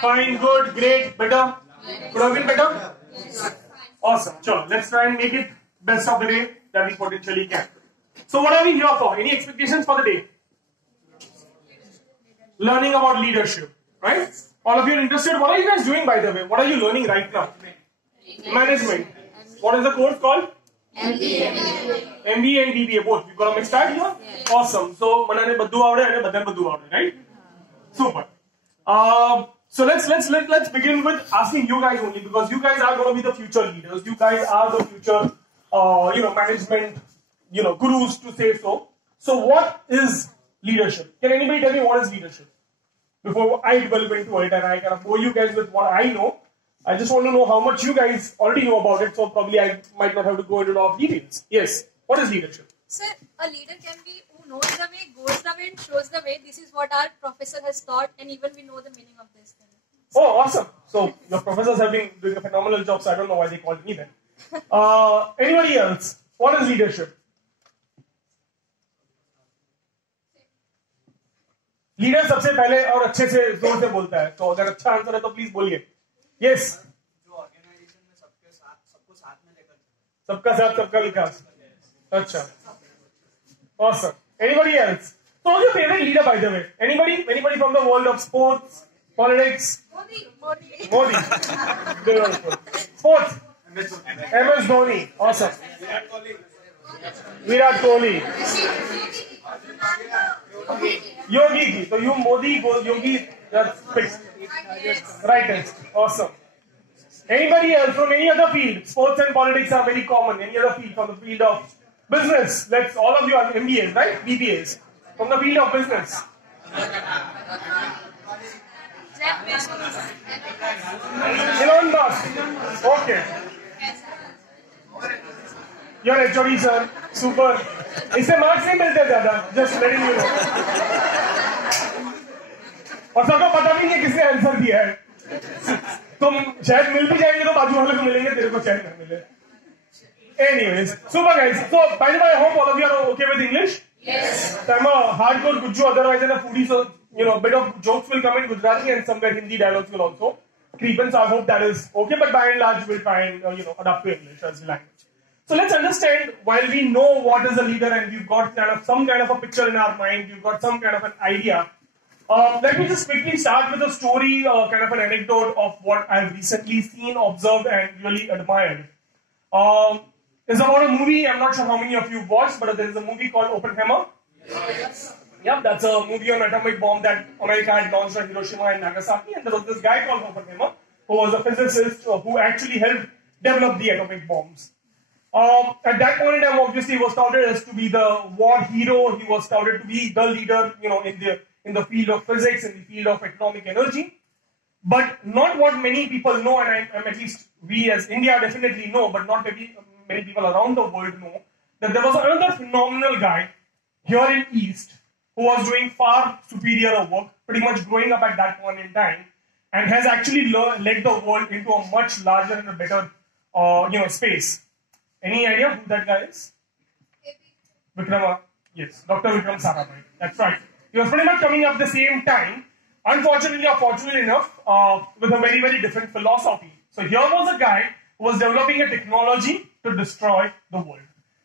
Fine, good, great, better. Could have been better? Awesome. Sure. Let's try and make it best of the day that we potentially can. So what are we here for? Any expectations for the day? Learning about leadership, right? All of you are interested. What are you guys doing, by the way? What are you learning right now? Management. What is the course called? MBA and BBA both. You got a mixed tag here? Awesome. So manane baddu avade and badan baddu avade, right? Super. So let's begin with asking you guys only, because you guys are going to be the future leaders. You guys are the future management gurus, to say so. So what is leadership? Can anybody tell me what is leadership? Before I delve into it and I kind of bore you guys with what I know, I just want to know how much you guys already know about it, so probably I might not have to go into a lot of details. Yes, what is leadership? Sir, a leader can be who knows the way, goes the way and shows the way. This is what our professor has taught, and even we know the meaning of this thing. Oh, awesome. So your professors have been doing a phenomenal job, so I don't know why they called me then. Anybody else? What is leadership? Leader सबसे पहले और अच्छे से जोर से बोलता है, तो अगर अच्छा आंसर है तो प्लीज बोलिए. यस. जो ऑर्गेनाइजेशन में सबको साथ में लेकर सबका साथ सबका विकास. अच्छा. Awesome. Anybody else? So who's your favorite leader, by the way? Anybody from the world of sports, politics? Modi. Sports. MS Dhoni. Awesome. Virat Kohli. Yogi. So you Modi, go Yogi. That's fixed. Right answer. Awesome. Anybody else from any other field? Sports and politics are very common. Any other field from the field of business? Let's all of you are MBAs, right? BBAs. From the field of business. Elon Musk. Okay. Your HOD sir. Super. इससे marks नहीं मिलते ज्यादा. Just letting you know. और सबको पता भी नहीं किसने आंसर दिया है. तुम शायद मिल भी जाएंगे तो बाजू वाले को मिलेंगे, तेरे को शायद नहीं मिले. Anyways, super guys. So by the way, I hope all of you are okay with English. Yes. So I'm a hardcore Gujju, otherwise I'm a foodie, so a bit of jokes will come in Gujarati and somewhere Hindi dialogues will also creep in. So I hope that is okay. But by and large, we'll try and adapt to English as language. So let's understand. While we know what is a leader and we've got some kind of a picture in our mind, we've got some kind of an idea. Let me just quickly start with a story, kind of an anecdote of what I've recently seen, observed, and really admired. It's about a movie. I'm not sure how many of you watched, but there is a movie called Oppenheimer. Yes. Yeah, that's a movie on atomic bomb that America had launched on Hiroshima and Nagasaki. And there was this guy called Oppenheimer, who was a physicist who actually helped develop the atomic bombs. At that point in time, obviously, he was touted as to be the war hero. He was touted to be the leader, in the field of physics, in the field of atomic energy. But not what many people know, and at least we as India definitely know, but not many people around the world know, that there was another phenomenal guy here in East who was doing far superior work, pretty much growing up at that point in time, and has actually led the world into a much larger and a better, space. Any idea who that guy is? Yes, Dr. Vikram Sarabhai. That's right. He was pretty much coming up the same time, unfortunately or fortunately enough, with a very, very different philosophy. So here was a guy who was developing a technology to destroy the world.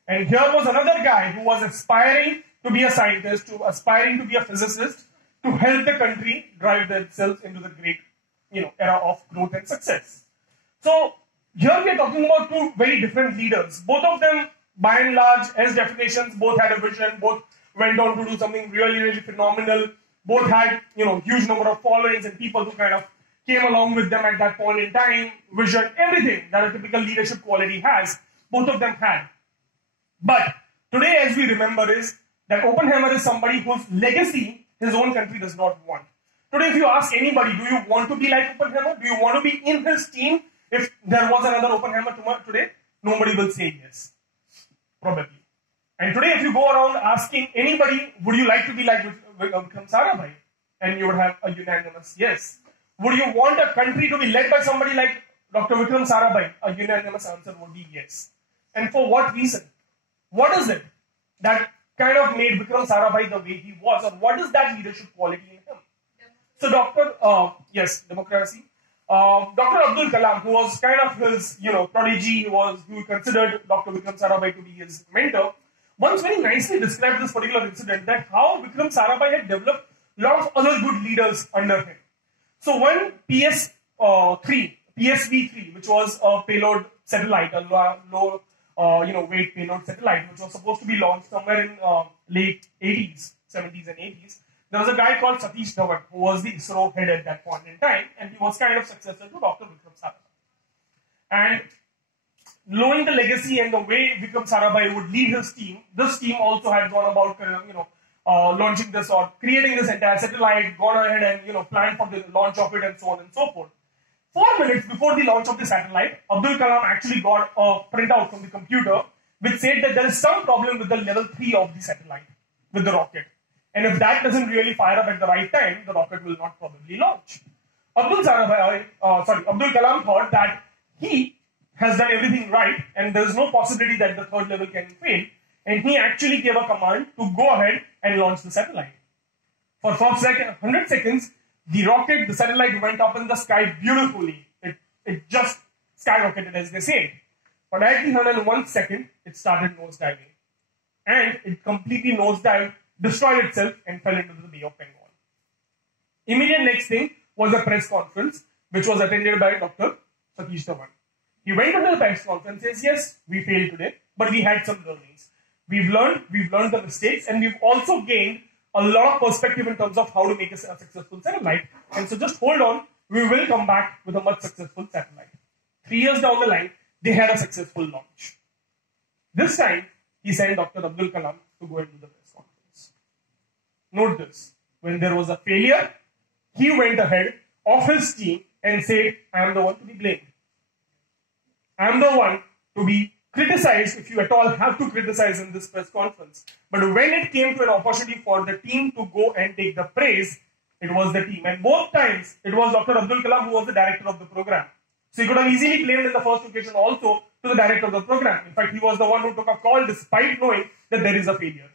And here was another guy who was aspiring to be a scientist, aspiring to be a physicist, to help the country drive themselves into the great, era of growth and success. So here we are talking about two very different leaders. Both of them, by and large, as definitions, both had a vision, both went on to do something really, really phenomenal. Both had, huge number of followings and people who kind of came along with them at that point in time, vision, everything that a typical leadership quality has, both of them had. But today, as we remember, is that Oppenheimer is somebody whose legacy his own country does not want. Today, if you ask anybody, do you want to be like Oppenheimer? Do you want to be in his team if there was another Oppenheimer today? Nobody will say yes. Probably. And today, if you go around asking anybody, would you like to be like Vikram Sarabhai? And you would have a unanimous yes. Would you want a country to be led by somebody like Dr. Vikram Sarabhai? A unanimous answer would be yes. And for what reason? What is it that kind of made Vikram Sarabhai the way he was? Or what is that leadership quality in him? So yes, democracy. Dr. Abdul Kalam, who was kind of his, prodigy, who considered Dr. Vikram Sarabhai to be his mentor, once very nicely described this particular incident, that how Vikram Sarabhai had developed a lot of other good leaders under him. So when PSV-3, which was a payload satellite, a low weight payload satellite, which was supposed to be launched somewhere in late 80s, 70s and 80s, there was a guy called Satish Dhawan, who was the ISRO head at that point in time, and he was kind of successor to Dr. Vikram Sarabhai. And knowing the legacy and the way Vikram Sarabhai would lead his team, this team also had gone about, launching this or creating this entire satellite, gone ahead and, planned for the launch of it and so on and so forth. 4 minutes before the launch of the satellite, Abdul Kalam actually got a printout from the computer which said that there is some problem with the level 3 of the satellite, with the rocket. And if that doesn't really fire up at the right time, the rocket will not probably launch. Abdul Kalam thought that he has done everything right and there is no possibility that the third level can fail. And he actually gave a command to go ahead and launch the satellite. For 100 seconds, the satellite went up in the sky beautifully. It just skyrocketed, as they say. But at the 101 second, it started nosediving. And it completely nosedived, destroyed itself, and fell into the Bay of Bengal. Immediate next thing was a press conference, which was attended by Dr. Satish Dhawan. He went into the press conference and says, yes, we failed today, but we had some learnings. We've learned the mistakes, and we've also gained a lot of perspective in terms of how to make a successful satellite. And so just hold on, we will come back with a much successful satellite. 3 years down the line, they had a successful launch. This time, he sent Dr. Abdul Kalam to go and do the press conference. Note this, when there was a failure, he went ahead of his team and said, I am the one to be blamed. I am the one to be criticized, if you at all have to criticize in this press conference. But when it came to an opportunity for the team to go and take the praise, it was the team. And both times, it was Dr. Abdul Kalam who was the director of the program. So he could have easily blamed in the first occasion also to the director of the program. In fact, he was the one who took a call despite knowing that there is a failure.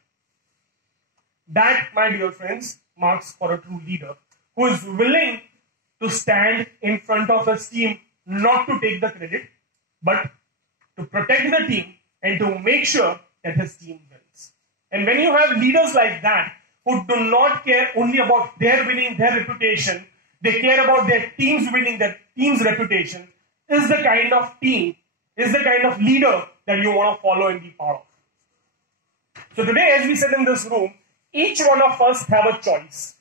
That, my dear friends, marks for a true leader who is willing to stand in front of his team, not to take the credit, but to protect the team and to make sure that his team wins. And when you have leaders like that who do not care only about their winning, their reputation, they care about their team's winning, their team's reputation, is the kind of team, is the kind of leader that you want to follow and be part of. So today, as we sit in this room, each one of us have a choice.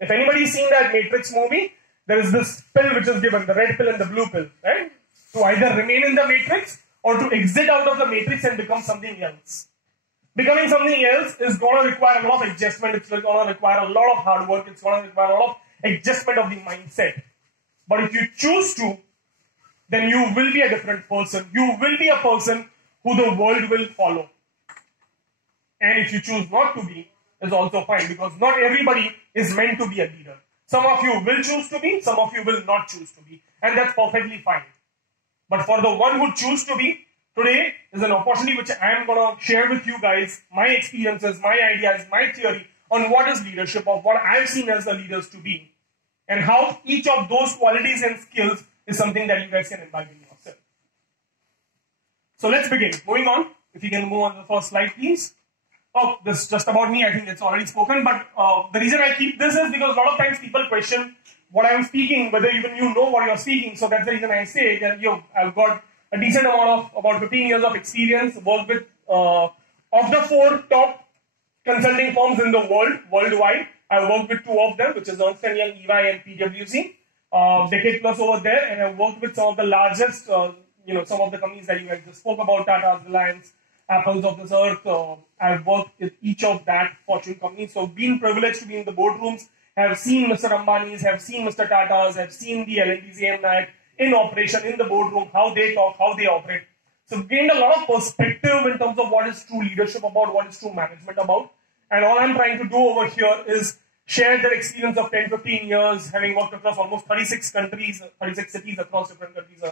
If anybody's seen that Matrix movie, there is this pill which is given, the red pill and the blue pill, right? To either remain in the Matrix or to exit out of the Matrix and become something else. Becoming something else is going to require a lot of adjustment. It's going to require a lot of hard work. It's going to require a lot of adjustment of the mindset. But if you choose to, then you will be a different person. You will be a person who the world will follow. And if you choose not to be, is also fine, because not everybody is meant to be a leader. Some of you will choose to be, some of you will not choose to be. And that's perfectly fine. But for the one who choose to be, today is an opportunity which I am going to share with you guys my experiences, my ideas, my theory on what is leadership, of what I've seen as the leaders to be, and how each of those qualities and skills is something that you guys can imbibe in yourself. So let's begin. Moving on, if you can move on to the first slide, please. Oh, this is just about me. I think it's already spoken. But the reason I keep this is because a lot of times people question what I'm speaking, whether even you know what you're speaking. So that's the reason I say that I've got a decent amount of about 15 years of experience, worked with of the 4 top consulting firms in the worldwide. I worked with 2 of them, which is Ernst & Young, EY, and PwC. Decade plus over there, and I've worked with some of the largest, some of the companies that you guys just spoke about, Tata, Reliance, Apples of this earth. I've worked with each of that Fortune companies. So been privileged to be in the boardrooms, have seen Mr. Ambani's, have seen Mr. Tata's, have seen the L&T's, AMNAC in operation, in the boardroom, how they talk, how they operate. So gained a lot of perspective in terms of what is true leadership about, what is true management about. And all I'm trying to do over here is share their experience of 10, 15 years, having worked across almost 36 countries, 36 cities across different countries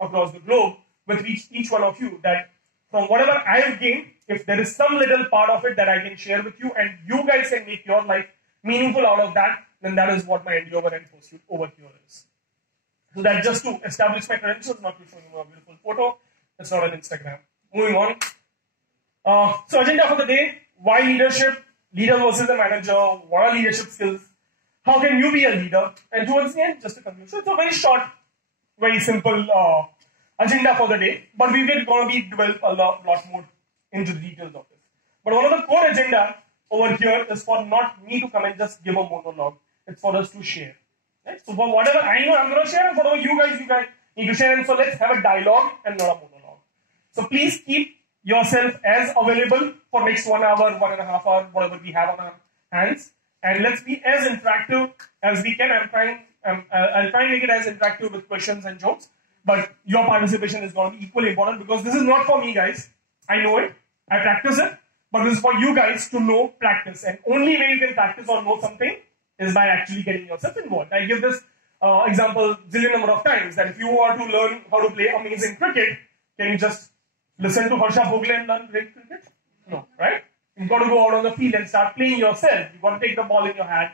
across the globe, with each one of you, that from whatever I have gained, if there is some little part of it that I can share with you and you guys can make your life meaningful out of that, then that is what my endeavor and pursuit over here is. So that's just to establish my credentials, not to show you a beautiful photo. It's not an Instagram. Moving on. So agenda for the day: why leadership? Leader versus the manager. What are leadership skills? How can you be a leader? And towards the end, just a conclusion. So it's a very short, very simple agenda for the day. But we will going to be develop a lot more into the details of this. But one of the core agenda over here is for not me to come and just give a monologue. It's for us to share. Right? So for whatever I know, I'm going to share, and whatever you guys need to share. And so let's have a dialogue and not a monologue. So please keep yourself as available for next 1 hour, 1.5 hours, whatever we have on our hands. And let's be as interactive as we can. I'll try and make it as interactive with questions and jokes. But your participation is going to be equally important because this is not for me, guys. I know it. I practice it. But this is for you guys to know, practice. And only way you can practice or know something is by actually getting yourself involved. I give this example zillion number of times that if you want to learn how to play amazing cricket, can you just listen to Harsha Bhogle and learn great cricket? No, right? You've got to go out on the field and start playing yourself. You've got to take the ball in your hand,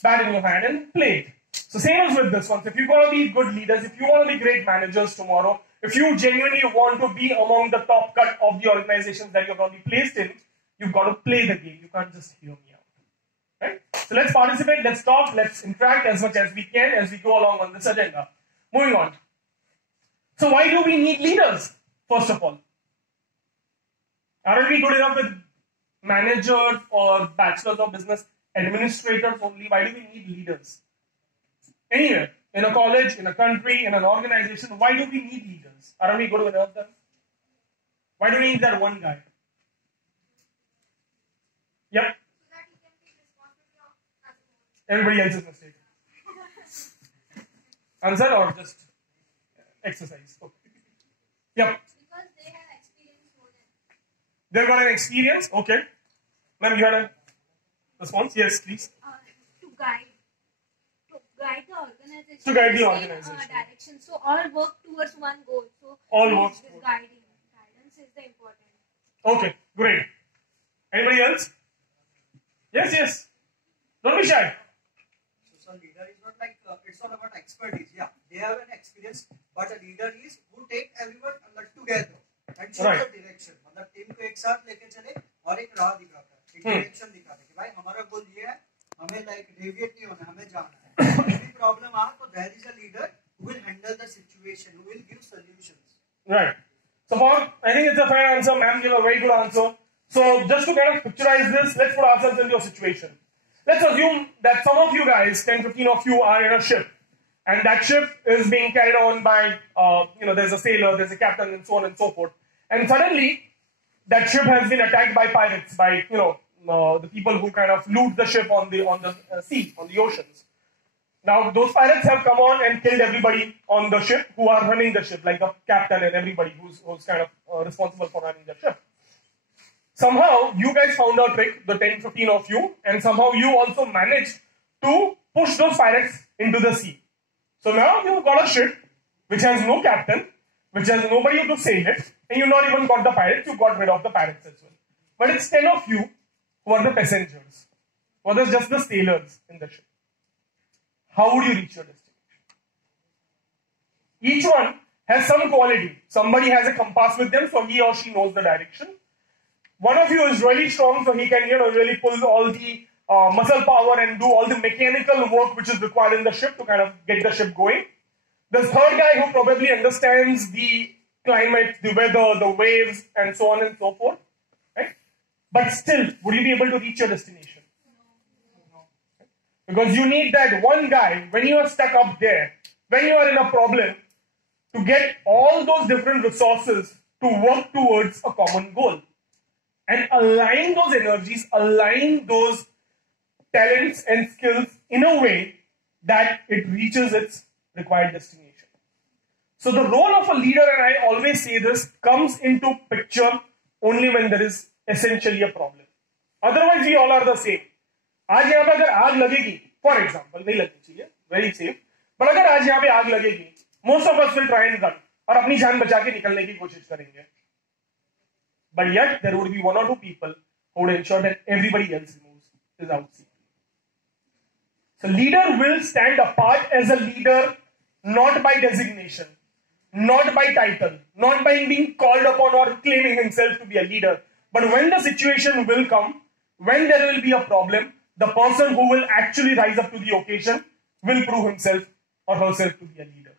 bat in your hand, and play it. So same as with this one. So if you want to be good leaders, if you want to be great managers tomorrow, if you genuinely want to be among the top cut of the organizations that you're going to be placed in, you've got to play the game. You can't just hear me out. Right? So let's participate, let's talk, let's interact as much as we can as we go along on this agenda. Moving on. So why do we need leaders, first of all? Aren't we good enough with managers or bachelors of business administrators only? Why do we need leaders? Anywhere, in a college, in a country, in an organization, why do we need leaders? Aren't we good enough with them? Why do we need that one guy? Yep. So that he can take responsibility as a whole. Everybody else's mistake. Answer or just exercise? Okay. Yep. Because they have experience more than. They've got an experience. Okay. Ma'am, you had a response? Yes, please. To guide the organization. To guide the same, organization. Direction. So all work towards one goal. So All this work is towards- guidance is the important. Okay, great. Anybody else? Yes. Don't be shy. So leader is not like it's not about expertise. Yeah, they have an experience, but a leader is who take everyone together and show Right. the direction. मतलब team को एक साथ लेके चले और एक राह दिखाता है, एक डायरेक्शन दिखाता है कि भाई हमारा गोल ये है, हमें like deviate नहीं होना, हमें जाना है. Any problem आ तो there is a leader who will handle the situation, who will give solutions. Right. So, I think it's a fair answer. Ma'am gave a very good answer. So, just to kind of picturize this, let's put ourselves in your situation. Let's assume that some of you guys, 10, 15 of you, are in a ship. And that ship is being carried on by, there's a sailor, there's a captain, and so on and so forth. And suddenly, that ship has been attacked by pirates, by, the people who kind of loot the ship on the sea, on the oceans. Now, those pirates have come on and killed everybody on the ship who are running the ship, like the captain and everybody who's kind of responsible for running the ship. Somehow, you guys found a trick, the 10, 15 of you, and somehow you also managed to push those pirates into the sea. So now you've got a ship which has no captain, which has nobody to sail it, and you've not even got the pirates, you got rid of the pirates as well. But it's 10 of you who are the passengers, who are just the sailors in the ship. How would you reach your destination? Each one has some quality. Somebody has a compass with them, so he or she knows the direction. One of you is really strong, so he can, really pull all the muscle power and do all the mechanical work which is required in the ship to kind of get the ship going. The third guy who probably understands the climate, the weather, the waves, and so on and so forth. Right? But still, would you be able to reach your destination? Because you need that one guy, when you are stuck up there, when you are in a problem, to get all those different resources to work towards a common goal. And align those energies, align those talents and skills in a way that it reaches its required destination. So the role of a leader, and I always say this, comes into picture only when there is essentially a problem. Otherwise, we all are the same. आज यहाँ पे अगर आग लगेगी, for example, नहीं लगनी चाहिए, very safe, but अगर आज यहाँ पे आग लगेगी, most of us will try and run और अपनी जान बचा के निकलने की कोशिश करेंगे. But yet there would be one or two people who would ensure that everybody else is out safely. So leader will stand apart as a leader not by designation, not by title, not by being called upon or claiming himself to be a leader. But when the situation will come, when there will be a problem, the person who will actually rise up to the occasion will prove himself or herself to be a leader.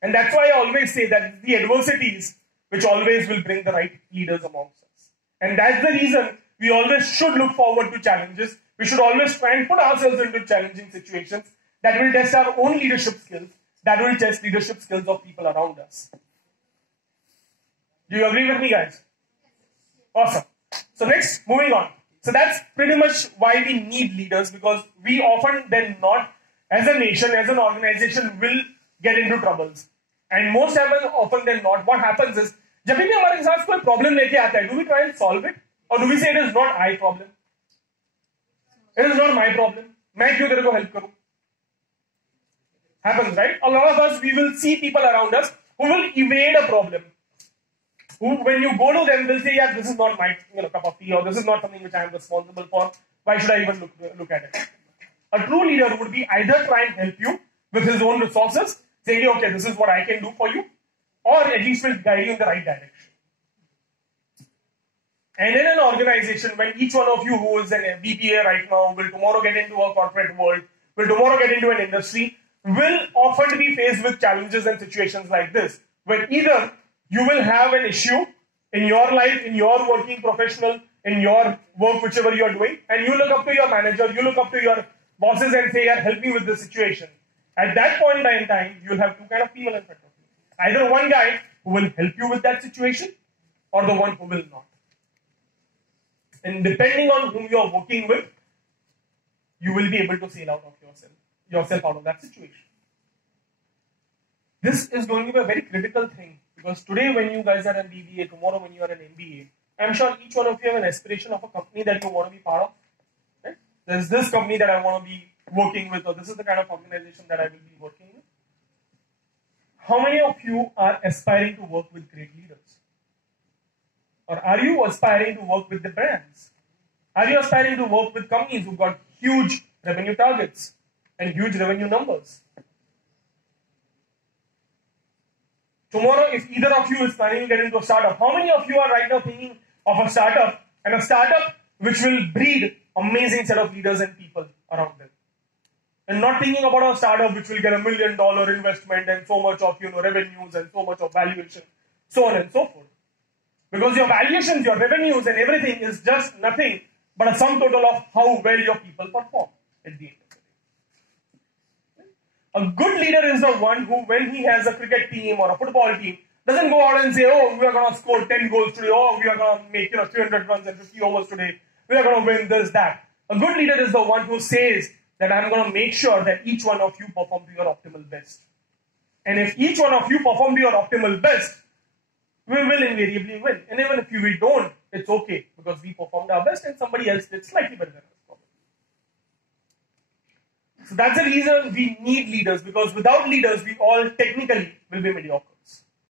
And that's why I always say that it's the adversities which always will bring the right leaders amongst us. And that's the reason we always should look forward to challenges. We should always try and put ourselves into challenging situations that will test our own leadership skills, that will test leadership skills of people around us. Do you agree with me, guys? Awesome. So next, moving on. So that's pretty much why we need leaders, because we often then not, as a nation, as an organization, will get into troubles. And most often than not, what happens is, जब भी हमारे साथ कोई problem लेके आता है, do we try and solve it? Or do we say it is not my problem? It is not my problem. मैं क्यों तेरे को help करूं? Happens, right? A lot of us, we will see people around us who will evade a problem. Who, when you go to them, will say, yeah, this is not my cup of tea, or this is not something which I am responsible for. Why should I even look at it? A true leader would be either try and help you with his own resources, saying, okay, this is what I can do for you, or at least will guide you in the right direction. And in an organization, when each one of you who is an BPA right now will tomorrow get into a corporate world, will tomorrow get into an industry, will often be faced with challenges and situations like this, where either you will have an issue in your life, in your working professional, in your work, whichever you are doing, and you look up to your manager, you look up to your bosses and say, yeah, help me with this situation. At that point in time, you will have two kind of people in front of you. Either one guy who will help you with that situation, or the one who will not. And depending on whom you are working with, you will be able to sail out of yourself out of that situation. This is going to be a very critical thing, because today when you guys are an BBA, tomorrow when you are an MBA, I'm sure each one of you have an aspiration of a company that you want to be part of. Right? There's this company that I want to be working with, or this is the kind of organization that I will be working with. How many of you are aspiring to work with great leaders? Or are you aspiring to work with the brands? Are you aspiring to work with companies who've got huge revenue targets and huge revenue numbers? Tomorrow, if either of you is planning to get into a startup, how many of you are right now thinking of a startup, and a startup which will breed amazing set of leaders and people around them? And not thinking about a startup which will get $1 million investment and so much of revenues and so much of valuation, so on and so forth. Because your valuations, your revenues and everything is just nothing but a sum total of how well your people perform at the end of the day. A good leader is the one who, when he has a cricket team or a football team, doesn't go out and say, oh, we are going to score 10 goals today, oh, we are going to make 300 runs and 50 overs today, we are going to win this, that. A good leader is the one who says that I'm going to make sure that each one of you perform to your optimal best. And if each one of you perform to your optimal best, we will invariably win. And even if we don't, it's okay, because we performed our best and somebody else did slightly better than us. So that's the reason we need leaders, because without leaders, we all technically will be mediocres.